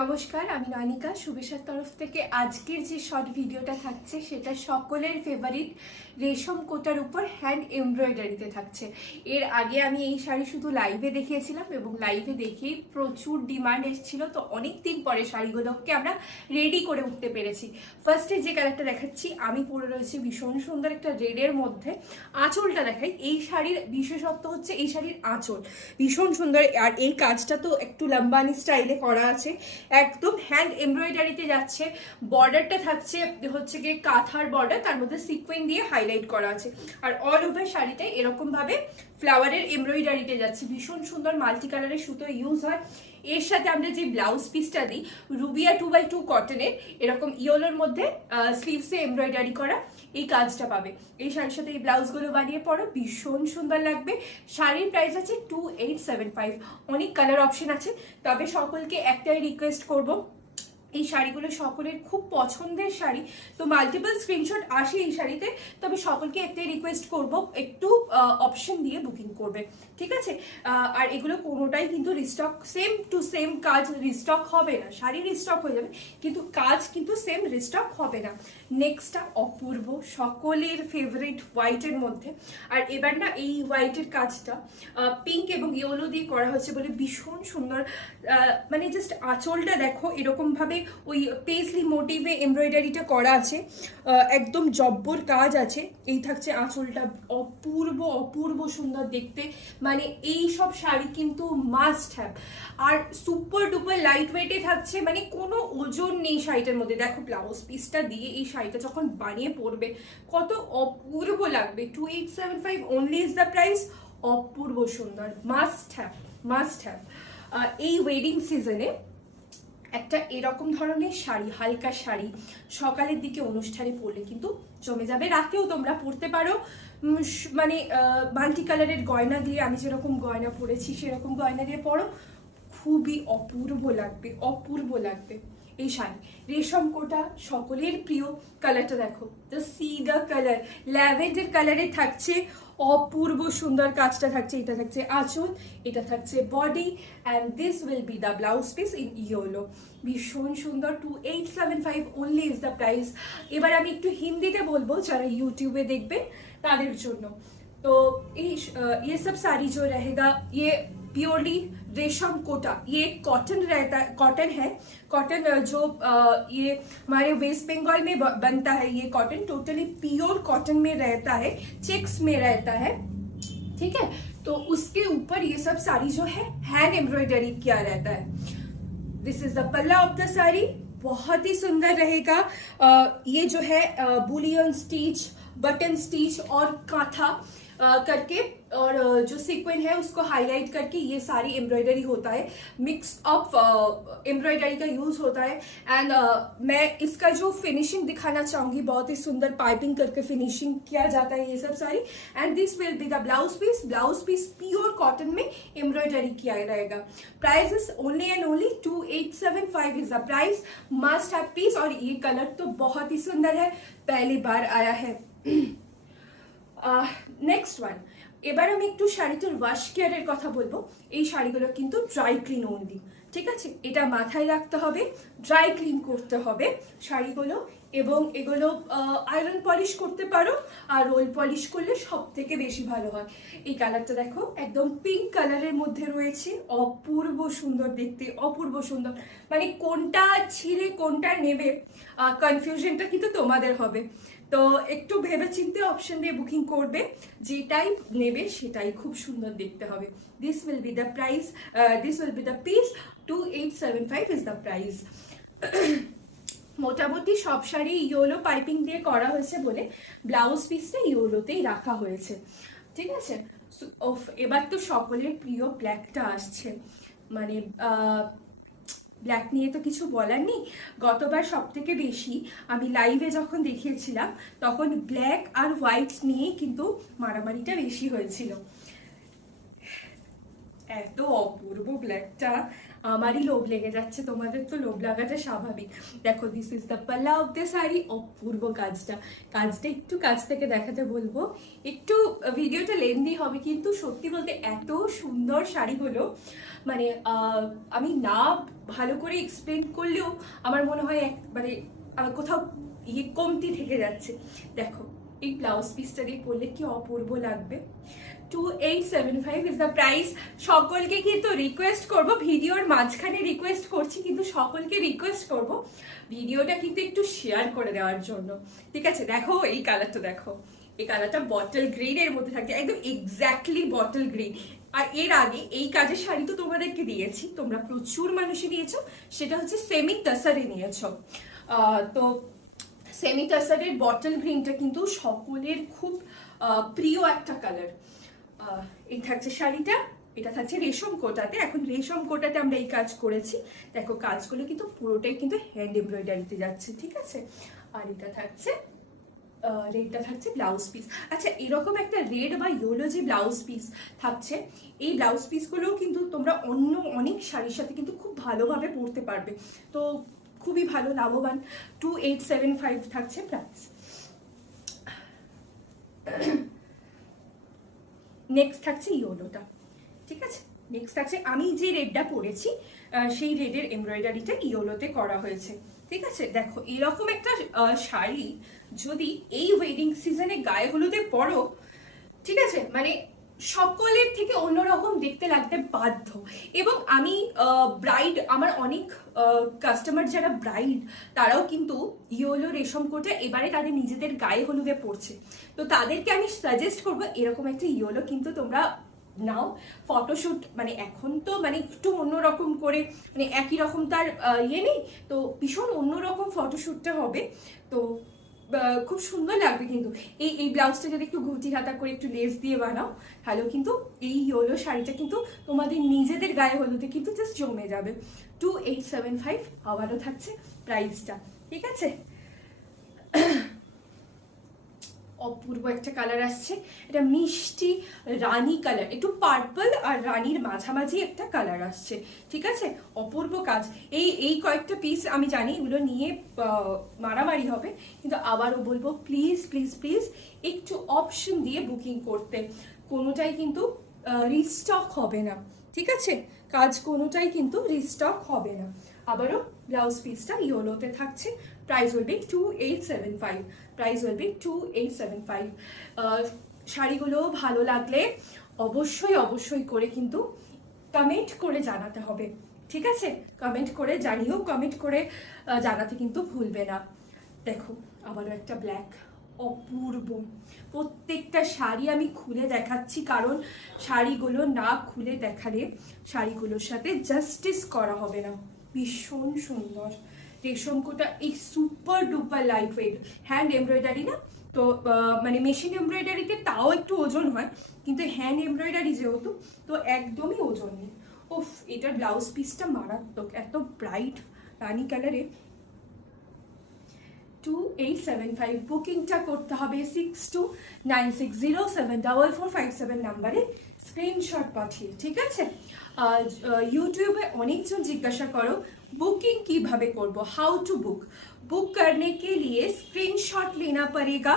নমস্কার, আমি নানিকা শুভেচ্ছার তরফ থেকে আজকের যে শর্ট ভিডিওটা থাকছে সেটা সকলের ফেভারিট রেশম কোটার উপর হ্যান্ড এমব্রয়ডারিতে থাকছে। এর আগে আমি এই শাড়ি শুধু লাইভে দেখিয়েছিলাম এবং লাইভে দেখেই প্রচুর ডিমান্ড এসেছিল, তো অনেক দিন পরে শাড়িগুলোকে আমরা রেডি করে উঠতে পেরেছি। ফার্স্টে যে কালারটা দেখাচ্ছি আমি পরে রয়েছে ভীষণ সুন্দর একটা রেডের মধ্যে। আঁচলটা দেখাই, এই শাড়ির বিশেষত্ব হচ্ছে এই শাড়ির আঁচল ভীষণ সুন্দর, আর এই কাজটা তো একটু লম্বানি স্টাইলে করা আছে, একদম হ্যান্ড এমব্রয়ডারিতে যাচ্ছে। বর্ডারটা থাকছে হচ্ছে গিয়ে কাঁথার বর্ডার, তার মধ্যে সিকোয়েন্স দিয়ে হাইলাইট করা আছে, আর অল ওভার শাড়িতে এরকম ভাবে ফ্লাওয়ারের এমব্রয়ডারিতে যাচ্ছে। ভীষণ সুন্দর মাল্টি কালারের সুতো ইউজ হয়। এর সাথে আমরা যে ব্লাউজ পিসটা দিই রুবিয়া 2x2 কটনের, এরকম ইয়েলোর মধ্যে স্লিভসে এমব্রয়ডারি করা এই কাজটা পাবে। এই শাড়ির সাথে এই ব্লাউজগুলো বানিয়ে পরো, ভীষণ সুন্দর লাগবে। শাড়ির প্রাইস আছে 2875। অনেক কালার অপশন আছে, তবে সকলকে একটাই রিকোয়েস্ট করব, এই শাড়িগুলো সকলের খুব পছন্দের শাড়ি, তো মাল্টিপল স্ক্রিনশট আসে এই শাড়িতে, তবে সকলকে একটাই রিকোয়েস্ট করব একটু অপশন দিয়ে বুকিং করবে, ঠিক আছে? আর এগুলো কোনোটাই কিন্তু রিস্টক সেম টু সেম কাজ রিস্টক হবে না। শাড়ি রিস্টক হয়ে যাবে কিন্তু কাজ কিন্তু সেম রিস্টক হবে না। নেক্সটটা অপূর্ব, সকলের ফেভারিট হোয়াইটের মধ্যে, আর এবার না এই হোয়াইটের কাজটা পিঙ্ক এবং ইয়েলো দিয়ে করা হয়েছে বলে ভীষণ সুন্দর। মানে জাস্ট আঁচলটা দেখো, এরকম ভাবে ওই পেসলি মোটিভে এমব্রয়ডারিটা করা আছে, একদম জব্বর কাজ আছে। এই থাকছে আঁচলটা, অপূর্ব অপূর্ব সুন্দর দেখতে। মানে এই সব শাড়ি কিন্তু মাস্ট হ্যাভ, আর সুপার ডুপার লাইট ওয়েটে থাকছে, মানে কোনো ওজন নেই শাড়িটার মধ্যে। দেখো ব্লাউজ পিসটা দিয়ে এই শাড়িটা যখন বানিয়ে পরবে কত অপূর্ব লাগবে। 2875 অনলি ইজ দ্য প্রাইস। অপূর্ব সুন্দর, মাস্ট হ্যাভ মাস্ট হ্যাভ। এই ওয়েডিং সিজনে একটা এরকম ধরনের শাড়ি, হালকা শাড়ি সকালের দিকে অনুষ্ঠানে পরলে কিন্তু জমে যাবে। রাতেও তোমরা পরতে পারো, মানে মাল্টি কালারের গয়না দিয়ে, আমি যেরকম গয়না পরেছি সেরকম গয়না দিয়ে পরো, খুবই অপূর্ব লাগবে, অপূর্ব লাগবে এই শাড়ি। রেশম কোটা সকলের প্রিয়। কালারটা দেখো, the sea the colour, lavender কালারে থাকছে, অপূর্ব সুন্দর কাজটা থাকছে। এটা থাকছে আঁচল, এটা থাকছে body, and this will be the blouse piece in yellow. ভীষণ সুন্দর। 2875 অনলি ইজ দ্য প্রাইস। এবার আমি একটু হিন্দিতে বলবো যারা ইউটিউবে দেখবে তাদের জন্য। तो ये सब साड़ी जो रहेगा ये प्योरली रेशम कोटा, ये कॉटन रहता है, कॉटन है। कॉटन जो ये हमारे वेस्ट बंगाल में बनता है, ये कॉटन टोटली प्योर कॉटन में रहता है, चेक्स में रहता है, ठीक है? तो उसके ऊपर ये सब साड़ी जो है हैंड एम्ब्रॉयडरी किया रहता है। दिस इज द पल्ला ऑफ द साड़ी, बहुत ही सुंदर रहेगा। ये जो है बुलियन स्टिच, बटन स्टिच और कांथा करके, और जो सीक्वेंस है उसको हाईलाइट करके ये सारी एम्ब्रॉयडरी होता है, मिक्स अप एम्ब्रॉयडरी का यूज होता है। एंड मैं इसका जो फिनिशिंग दिखाना चाहूंगी, बहुत ही सुंदर पाइपिंग करके फिनिशिंग किया जाता है ये सब sari. And this will be the blouse piece. Blouse piece pure cotton में एम्ब्रॉयडरी किया रहेगा। Price is only and only 2875 is the price. Must have piece. और ये कलर तो बहुत ही सुंदर है, पहली बार आया है। নেক্সট ওয়ান, এবার আমি একটু শাড়িটার ওয়াশ কেয়ারের কথা বলবো। এই শাড়িগুলো কিন্তু ড্রাই ক্লিন অনলি, ঠিক আছে? এটা মাথায় রাখতে হবে, ড্রাই ক্লিন করতে হবে শাড়িগুলো, এবং এগুলো আয়রন পলিশ করতে পারো, আর রোল পলিশ করলে সব থেকে বেশি ভালো হয়। এই কালারটা দেখো, একদম পিঙ্ক কালারের মধ্যে রয়েছে, অপূর্ব সুন্দর দেখতে, অপূর্ব সুন্দর। মানে কোনটা ছিঁড়ে কোনটা নেবে কনফিউশনটা কিন্তু তোমাদের হবে, তো একটু ভেবে চিন্তে অপশন দিয়ে বুকিং করবে, যেটাই নেবে সেটাই খুব সুন্দর দেখতে হবে। This will be the price, this will be the piece. 2875 is the price. মোটামুটি সব শাড়ি ইয়েলো পাইপিং দিয়ে করা হয়েছে বলে ব্লাউজ পিসটা ইয়েলোতেই রাখা হয়েছে, ঠিক আছে? এবার তো সকলের প্রিয় ব্ল্যাকটা আসছে, মানে ব্ল্যাক নিয়ে তো কিছু বলার নেই। গতবার সব থেকে বেশি আমি লাইভে যখন দেখিয়েছিলাম তখন ব্ল্যাক আর হোয়াইট নিয়ে কিন্তু মারামারিটা বেশি হয়েছিল। এত অপূর্ব ব্ল্যাকটা, আমারই লোভ লেগে যাচ্ছে, তোমাদের তো লোভ লাগাটা স্বাভাবিক। দেখো, দিস ইজ দ্য পাল্লা অফ দ্য শাড়ি। অপূর্ব কাজটা একটু কাছ থেকে দেখাতে বলবো। একটু ভিডিওটা লেন্দি হবে, কিন্তু সত্যি বলতে এত সুন্দর শাড়িগুলো, মানে আমি না ভালো করে এক্সপ্লেন করলেও আমার মনে হয় মানে আমার কোথাও কমতি থেকে যাচ্ছে। দেখো এই ব্লাউজ পিসটা দিয়ে পরলে কি অপূর্ব লাগবে। 2875 ইজ দ্য প্রাইস। সকলকে কিন্তু রিকোয়েস্ট করব, ভিডিওর মাঝখানে রিকোয়েস্ট করছি, কিন্তু সকলকে রিকোয়েস্ট করব ভিডিওটা কিন্তু একটু শেয়ার করে দেওয়ার জন্য, ঠিক আছে? দেখো এই কালারটা, দেখো এই কালারটা বটল গ্রিনের মধ্যে থাকে, একদম এক্স্যাক্টলি বটল গ্রিন। আর এর আগে এই কাজের শাড়ি তো তোমাদেরকে দিয়েছি, তোমরা প্রচুর মানুষই নিয়েছো, সেটা হচ্ছে সেমি টাসারে নিয়েছো। তো সেমি টাসারের বটল গ্রিনটা কিন্তু সকলের খুব প্রিয় একটা কালার। এই থাকছে শাড়িটা, এটা থাকছে রেশম কোটাতে। এখন রেশম কোটাতে আমরা এই কাজ করেছি, দেখো কাজগুলো কিন্তু পুরোটাই কিন্তু হ্যান্ড এমব্রয়ডারিতে যাচ্ছে, ঠিক আছে? আর এটা থাকছে রেডটা থাকছে ব্লাউজ পিস। আচ্ছা, এরকম একটা রেড বা ইয়েলো যে ব্লাউজ পিস থাকছে, এই ব্লাউজ পিসগুলোও কিন্তু তোমরা অন্য অনেক শাড়ির সাথে কিন্তু খুব ভালোভাবে পরতে পারবে, তো খুবই ভালো, লাভবান। 2875 থাকছে প্রাইস। নেক্সট থাকছে ইয়েলোটা, ঠিক আছে? নেক্সট থাকছে, আমি যে রেডটা পরেছি সেই রেডের এমব্রয়ডারিটা ইয়েলোতে করা হয়েছে, ঠিক আছে? দেখো এরকম একটা শাড়ি যদি এই ওয়েডিং সিজনে গায়ে হলুদে পরো, ঠিক আছে, মানে সকলের থেকে অন্যরকম দেখতে লাগতে বাধ্য। এবং আমি ব্রাইড, আমার অনেক কাস্টমার যারা ব্রাইড, তারাও কিন্তু ইয়েলো রেশম কোটা এবারে তাদের নিজেদের গায়ে হলুদে পড়ছে, তো তাদেরকে আমি সাজেস্ট করবো এরকম একটা ইয়েলো কিন্তু তোমরা নাও। ফটোশ্যুট মানে এখন তো মানে একটু অন্যরকম করে, মানে একই রকম তার নেই, তো ভীষণ অন্যরকম ফটোশ্যুটটা হবে, তো খুব সুন্দর লাগবে কিন্তু। এই ব্লাউজটা যদি একটু ঘুটি হাতা করে একটু লেস দিয়ে বানাও, তাহলেও কিন্তু এই ইয়েলো শাড়িটা কিন্তু তোমাদের নিজেদের গায়ে হলুদে কিন্তু জাস্ট জমে যাবে। 2875 আবারও থাকছে প্রাইসটা, ঠিক আছে? অপূর্ব একটা কালার আসছে, এটা মিষ্টি রানী কালার, একটু পার্পল আর রানীর মাঝামাঝি একটা কালার আসছে, ঠিক আছে? অপূর্ব কাজ। এই কয়েকটা পিস আমি জানি এগুলো নিয়ে মারামারি হবে, কিন্তু আবারও বলবো প্লিজ প্লিজ প্লিজ একটু অপশন দিয়ে বুকিং করতে, কোনোটাই কিন্তু রিস্টক হবে না, ঠিক আছে? কাজ কোনোটাই কিন্তু রিস্টক হবে না। আবারও ব্লাউজ পিসটা ইয়েলোতে থাকছে, price will be 2875, price will be 2875। শাড়িগুলো ভালো লাগলে অবশ্যই অবশ্যই করে কিন্তু কমেন্ট করে জানাতে হবে, ঠিক আছে? কমেন্ট করে জানিও, কমেন্ট করে জানাতে কিন্তু ভুলবে না। দেখো আবারও একটা ব্ল্যাক, অপূর্ব। প্রত্যেকটা শাড়ি আমি খুলে দেখাচ্ছি, কারণ শাড়িগুলো না খুলে দেখালে শাড়িগুলোর সাথে জাস্টিস করা হবে না। ভীষণ সুন্দর রেশম কোটা, এই super duper light weight, hand embroidery না, তো মানে মেশিন এমব্রয়ডারিতে তাও একটু ওজন হয়, কিন্তু হ্যান্ড এমব্রয়ডারি যেহেতু, তো একদমই ওজন নেই। ওফ, এটার ব্লাউজ পিসটা মারাত্মক, এত ব্রাইট রানি কালারে। 2875 বুকিংটা করতে হবে 6296074457 নাম্বারে স্ক্রিনশট পাঠিয়ে, ঠিক আছে? यूट्यूबे अनेक जन जिज्ञासा करो बुकिंग किभाबे करबो, हाउ टू बुक करने के लिए स्क्रीनशॉट लेना पड़ेगा।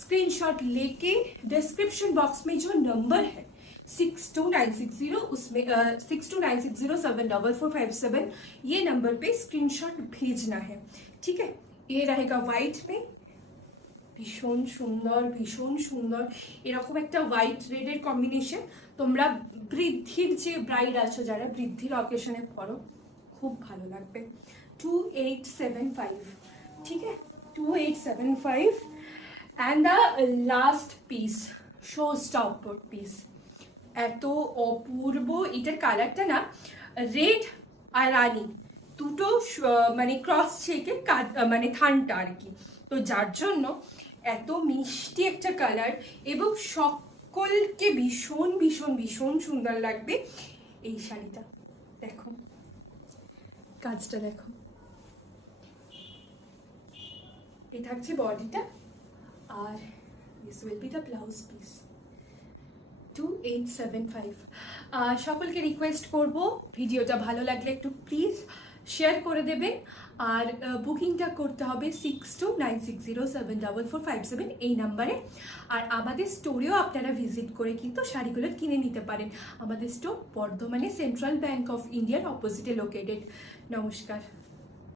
स्क्रीनशॉट लेके डिस्क्रिप्शन बॉक्स में जो नंबर है 62960, उसमें 6296074457, ये नंबर पे स्क्रीनशॉट भेजना है, ठीक है? ये रहेगा व्हाइट में, ভীষণ সুন্দর ভীষণ সুন্দর, এরকম একটা হোয়াইট রেডের কম্বিনেশন। তোমরা বৃদ্ধির যে ব্রাইড আছো, যারা বৃদ্ধির অকেশনে পড়ো, খুব ভালো লাগবে। 2875, ঠিক আছে? 2875 and the last piece, show stopper piece, এত অপূর্ব। এটার কালারটা না রেড আর রানি দুটো মানে ক্রস থেকে মানে থানটা আর কি, তো যার জন্য এত মিষ্টি একটা কালার এবং সকলকে ভীষণ ভীষণ ভীষণ সুন্দর লাগবে এই শাড়িটা। দেখো কাজটা, দেখো এই থাকছে বডিটা, আর this will be the blouse piece. 2875। সকলকে রিকোয়েস্ট করব ভিডিওটা ভালো লাগলে একটু প্লিজ শেয়ার করে দেবেন। আর বুকিংটা করতে হবে 6296074457 এই নাম্বারে। আর আমাদের স্টোরেও আপনারা ভিজিট করে কিন্তু শাড়িগুলো কিনে নিতে পারেন। আমাদের স্টোর বর্ধমানে সেন্ট্রাল ব্যাংক অফ ইন্ডিয়ার অপোজিটে লোকেটেড। নমস্কার।